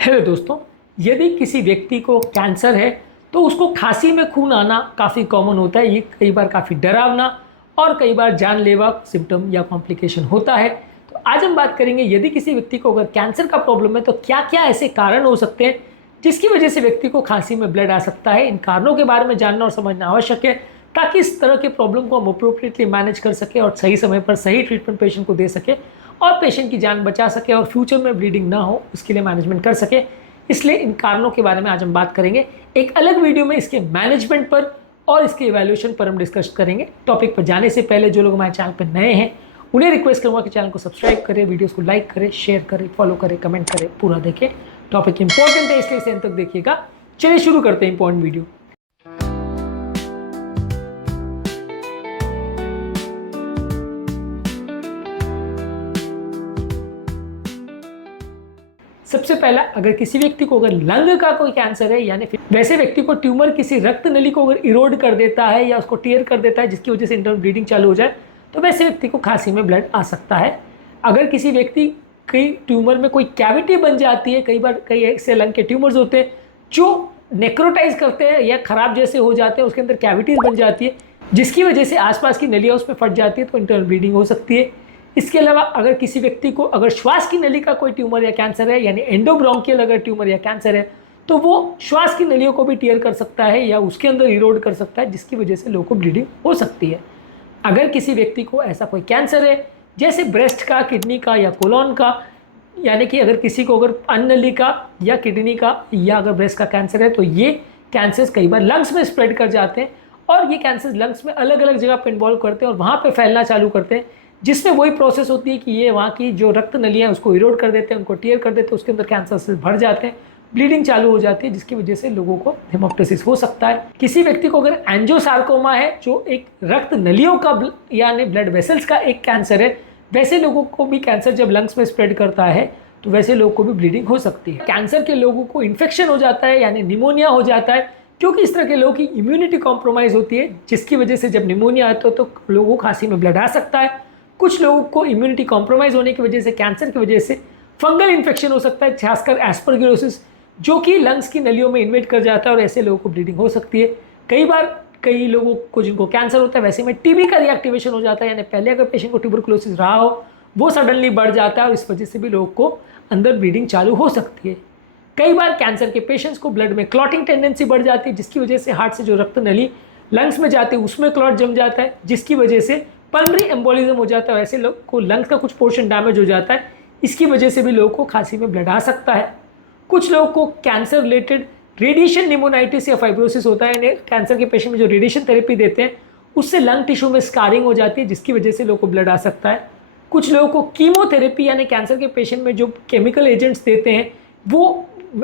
Hello दोस्तों, यदि किसी व्यक्ति को कैंसर है तो उसको खांसी में खून आना काफ़ी कॉमन होता है। ये कई बार काफ़ी डरावना और कई बार जानलेवा सिम्टम या कॉम्प्लिकेशन होता है। तो आज हम बात करेंगे, यदि किसी व्यक्ति को अगर कैंसर का प्रॉब्लम है तो क्या क्या ऐसे कारण हो सकते हैं जिसकी वजह से व्यक्ति को खांसी में ब्लड आ सकता है। इन कारणों के बारे में जानना और समझना आवश्यक है ताकि इस तरह के प्रॉब्लम को हम अप्रोप्रिएटली मैनेज कर सके और सही समय पर सही ट्रीटमेंट पेशेंट को दे सके और पेशेंट की जान बचा सके और फ्यूचर में ब्लीडिंग ना हो, उसके लिए मैनेजमेंट कर सके। इसलिए इन कारणों के बारे में आज हम बात करेंगे। एक अलग वीडियो में इसके मैनेजमेंट पर और इसके इवैल्यूएशन पर हम डिस्कस करेंगे। टॉपिक पर जाने से पहले जो लोग हमारे चैनल पर नए हैं उन्हें रिक्वेस्ट करूँगा कि चैनल को सब्सक्राइब करें, वीडियोस को लाइक करें, शेयर करें, फॉलो करें, कमेंट करें, पूरा देखें। टॉपिक इंपॉर्टेंट है इसलिए इसे अंत तक देखिएगा। चलिए शुरू करते हैं इंपॉर्टेंट वीडियो। सबसे पहला, अगर किसी व्यक्ति को अगर लंग का कोई कैंसर है, यानी फिर वैसे व्यक्ति को ट्यूमर किसी रक्त नली को अगर इरोड कर देता है या उसको टीयर कर देता है जिसकी वजह से इंटरनल ब्लीडिंग चालू हो जाए, तो वैसे व्यक्ति को खांसी में ब्लड आ सकता है। अगर किसी व्यक्ति की ट्यूमर में कोई कैविटी बन जाती है, कई बार कई ऐसे लंग के ट्यूमर्स होते हैं जो नेक्रोटाइज करते हैं या खराब जैसे हो जाते हैं, उसके अंदर कैविटीज बन जाती है जिसकी वजह से आसपास की नलियाँ उसमें फट जाती है, तो इंटरनल ब्लीडिंग हो सकती है। इसके अलावा अगर किसी व्यक्ति को अगर श्वास की नली का कोई ट्यूमर या कैंसर है, यानी एंडोब्रोंकियल अगर ट्यूमर या कैंसर है, तो वो श्वास की नलियों को भी टीयर कर सकता है या उसके अंदर इरोड कर सकता है जिसकी वजह से लोगों को ब्लीडिंग हो सकती है। अगर किसी व्यक्ति को ऐसा कोई कैंसर है जैसे ब्रेस्ट का, किडनी का या कोलोन का, यानी कि अगर किसी को अगर अन्न नली का या किडनी का या अगर ब्रेस्ट का कैंसर है, तो ये कैंसर्स कई बार लंग्स में स्प्रेड कर जाते हैं और ये कैंसर्स लंग्स में अलग अलग जगह पर इन्वॉल्व करते हैं और वहाँ पर फैलना चालू करते हैं, जिसमें वही प्रोसेस होती है कि ये वहाँ की जो रक्त नलियाँ हैं उसको इरोड कर देते हैं, उनको टीयर कर देते हैं, उसके अंदर कैंसर सेल्स भर जाते हैं, ब्लीडिंग चालू हो जाती है जिसकी वजह से लोगों को हेमोप्टाइसिस हो सकता है। किसी व्यक्ति को अगर एंजियोसार्कोमा है जो एक रक्त नलियों का यानी ब्लड वेसल्स का एक कैंसर है, वैसे लोगों को भी कैंसर जब लंग्स में स्प्रेड करता है तो वैसे लोगों को भी ब्लीडिंग हो सकती है। कैंसर के लोगों को इन्फेक्शन हो जाता है यानी निमोनिया हो जाता है, क्योंकि इस तरह के लोगों की इम्यूनिटी कॉम्प्रोमाइज़ होती है जिसकी वजह से जब निमोनिया आता है तो लोगों को खांसी में ब्लड आ सकता है। कुछ लोगों को इम्यूनिटी कॉम्प्रोमाइज़ होने की वजह से, कैंसर की वजह से फंगल इन्फेक्शन हो सकता है, खासकर एस्परगिलोसिस, जो कि लंग्स की नलियों में इन्वेट कर जाता है और ऐसे लोगों को ब्लीडिंग हो सकती है। कई बार कई लोगों को जिनको कैंसर होता है वैसे में टीबी का रिएक्टिवेशन हो जाता है, यानी पहले अगर पेशेंट को ट्यूबरकुलोसिस रहा हो वो सडनली बढ़ जाता है और इस वजह से भी लोगों को अंदर ब्लीडिंग चालू हो सकती है। कई बार कैंसर के पेशेंट्स को ब्लड में क्लॉटिंग टेंडेंसी बढ़ जाती है जिसकी वजह से हार्ट से जो रक्त नली लंग्स में जाती है उसमें क्लॉट जम जाता है जिसकी वजह से पल्मोनरी एम्बोलिज्म हो जाता है। ऐसे लोग को लंग्स का कुछ पोर्शन डैमेज हो जाता है, इसकी वजह से भी लोगों को खांसी में ब्लड आ सकता है। कुछ लोगों को कैंसर रिलेटेड रेडिएशन निमोनाइटिस या फाइब्रोसिस होता है, यानी कैंसर के पेशेंट में जो रेडिएशन थेरेपी देते हैं उससे लंग टिश्यू में स्कारिंग हो जाती है जिसकी वजह से लोगों को ब्लड आ सकता है। कुछ लोगों को कीमोथेरेपी यानी कैंसर के पेशेंट में जो केमिकल एजेंट्स देते हैं वो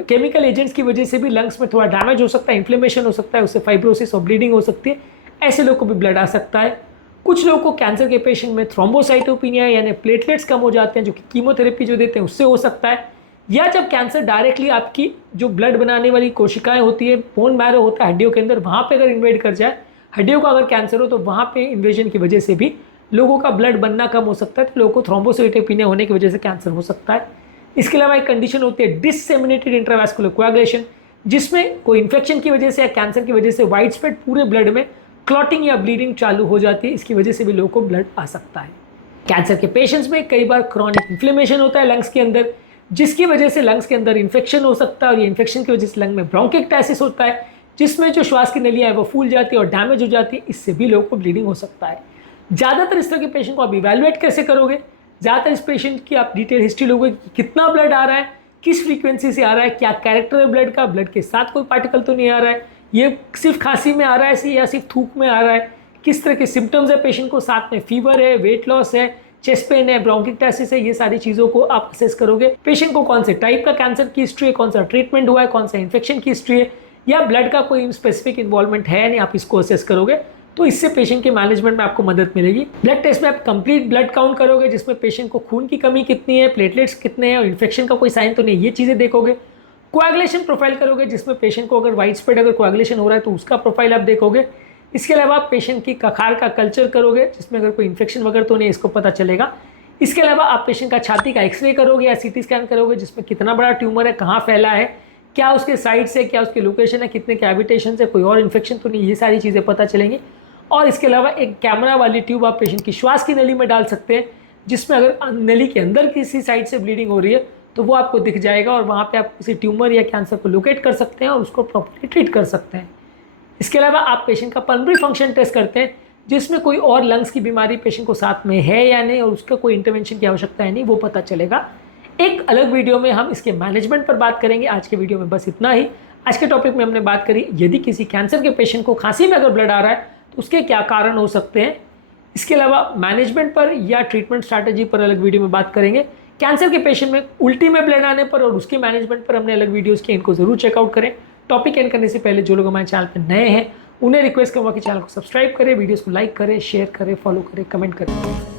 केमिकल एजेंट्स की वजह से भी लंग्स में थोड़ा डैमेज हो सकता है, इन्फ्लेमेशन हो सकता है, उससे फाइब्रोसिस और ब्लीडिंग हो सकती है, ऐसे लोगों को भी ब्लड आ सकता है। कुछ लोगों को कैंसर के पेशेंट में थ्रोम्बोसाइटोपिनिया यानी प्लेटलेट्स कम हो जाते हैं जो कि कीमोथेरेपी जो देते हैं उससे हो सकता है, या जब कैंसर डायरेक्टली आपकी जो ब्लड बनाने वाली कोशिकाएं होती है, बोन मैरो होता है हड्डियों के अंदर, वहाँ पे अगर इन्वेड कर जाए, हड्डियों का अगर कैंसर हो तो वहाँ पे इन्वेजन की वजह से भी लोगों का ब्लड बनना कम हो सकता है, तो लोगों को थ्रोम्बोसाइटोपिनिया होने की वजह से कैंसर हो सकता है। इसके अलावा एक कंडीशन होती है डिससेमिनेटेड इंट्रावैस्कुलर कोएगुलेशन, जिसमें कोई इन्फेक्शन की वजह से या कैंसर की वजह से वाइड स्प्रेड पूरे ब्लड में क्लॉटिंग या ब्लीडिंग चालू हो जाती है, इसकी वजह से भी लोगों को ब्लड आ सकता है। कैंसर के पेशेंट्स में कई बार क्रॉनिक इन्फ्लेमेशन होता है लंग्स के अंदर जिसकी वजह से लंग्स के अंदर इन्फेक्शन हो सकता है और ये इन्फेक्शन की वजह से लंग में ब्रोंकिक्टाइसिस होता है जिसमें जो श्वास की नलियाँ है वो फूल जाती है और डैमेज हो जाती है, इससे भी लोगों को ब्लीडिंग हो सकता है। ज़्यादातर इस तरह के पेशेंट को आप इवैल्यूएट कैसे करोगे? ज़्यादातर इस पेशेंट की आप डिटेल हिस्ट्री लोगे कि कितना ब्लड आ रहा है, किस फ्रीक्वेंसी से आ रहा है, क्या कैरेक्टर है ब्लड का, ब्लड के साथ कोई पार्टिकल तो नहीं आ रहा है, ये सिर्फ खांसी में आ रहा है या सिर्फ थूक में आ रहा है, किस तरह के सिम्टम्स है पेशेंट को, साथ में फीवर है, वेट लॉस है, चेस्ट पेन है, ब्रोंकिक्टाइसिस है, ये सारी चीज़ों को आप असेस करोगे। पेशेंट को कौन से टाइप का कैंसर की हिस्ट्री है, कौन सा ट्रीटमेंट हुआ है, कौन सा इन्फेक्शन की हिस्ट्री है, या ब्लड का कोई स्पेसिफिक इन्वॉल्वमेंट है नहीं, आप इसको असेस करोगे तो इससे पेशेंट के मैनेजमेंट में आपको मदद मिलेगी। ब्लड टेस्ट में आप कंप्लीट ब्लड काउंट करोगे जिसमें पेशेंट को खून की कमी कितनी है, प्लेटलेट्स कितने हैं और इन्फेक्शन का कोई साइन तो नहीं, ये चीज़ें देखोगे। कोएगुलेशन प्रोफाइल करोगे जिसमें पेशेंट को अगर वाइड स्प्रेड अगर कोएगुलेशन हो रहा है तो उसका प्रोफाइल आप देखोगे। इसके अलावा पेशेंट की कखार का कल्चर करोगे जिसमें अगर कोई इन्फेक्शन वगैरह तो नहीं, इसको पता चलेगा। इसके अलावा आप पेशेंट का छाती का एक्सरे करोगे या सीटी स्कैन करोगे, जिसमें कितना बड़ा ट्यूमर है, कहाँ फैला है, क्या उसके साइड्स है, क्या उसकी लोकेशन है, कितने कैविटेशन है, कोई और इन्फेक्शन तो नहीं, ये सारी चीज़ें पता चलेंगी। और इसके अलावा एक कैमरा वाली ट्यूब आप पेशेंट की श्वास की नली में डाल सकते हैं, जिसमें अगर नली के अंदर किसी साइड से ब्लीडिंग हो रही है तो वो आपको दिख जाएगा और वहाँ पे आप किसी ट्यूमर या कैंसर को लोकेट कर सकते हैं और उसको प्रॉपर्ली ट्रीट कर सकते हैं। इसके अलावा आप पेशेंट का पल्मोनरी फंक्शन टेस्ट करते हैं, जिसमें कोई और लंग्स की बीमारी पेशेंट को साथ में है या नहीं और उसका कोई इंटरवेंशन की आवश्यकता है नहीं, वो पता चलेगा। एक अलग वीडियो में हम इसके मैनेजमेंट पर बात करेंगे। आज के वीडियो में बस इतना ही। आज के टॉपिक में हमने बात करी यदि किसी कैंसर के पेशेंट को खांसी में अगर ब्लड आ रहा है तो उसके क्या कारण हो सकते हैं। इसके अलावा मैनेजमेंट पर या ट्रीटमेंट स्ट्रैटेजी पर अलग वीडियो में बात करेंगे। कैंसर के पेशेंट में उल्टी में ब्लड आने पर और उसके मैनेजमेंट पर हमने अलग वीडियोस किए, इनको जरूर चेकआउट करें। टॉपिक एंड करने से पहले जो लोग हमारे चैनल पर नए हैं उन्हें रिक्वेस्ट करूँगा कि चैनल को सब्सक्राइब करें, वीडियोस को लाइक करें, शेयर करें, फॉलो करें, कमेंट करें।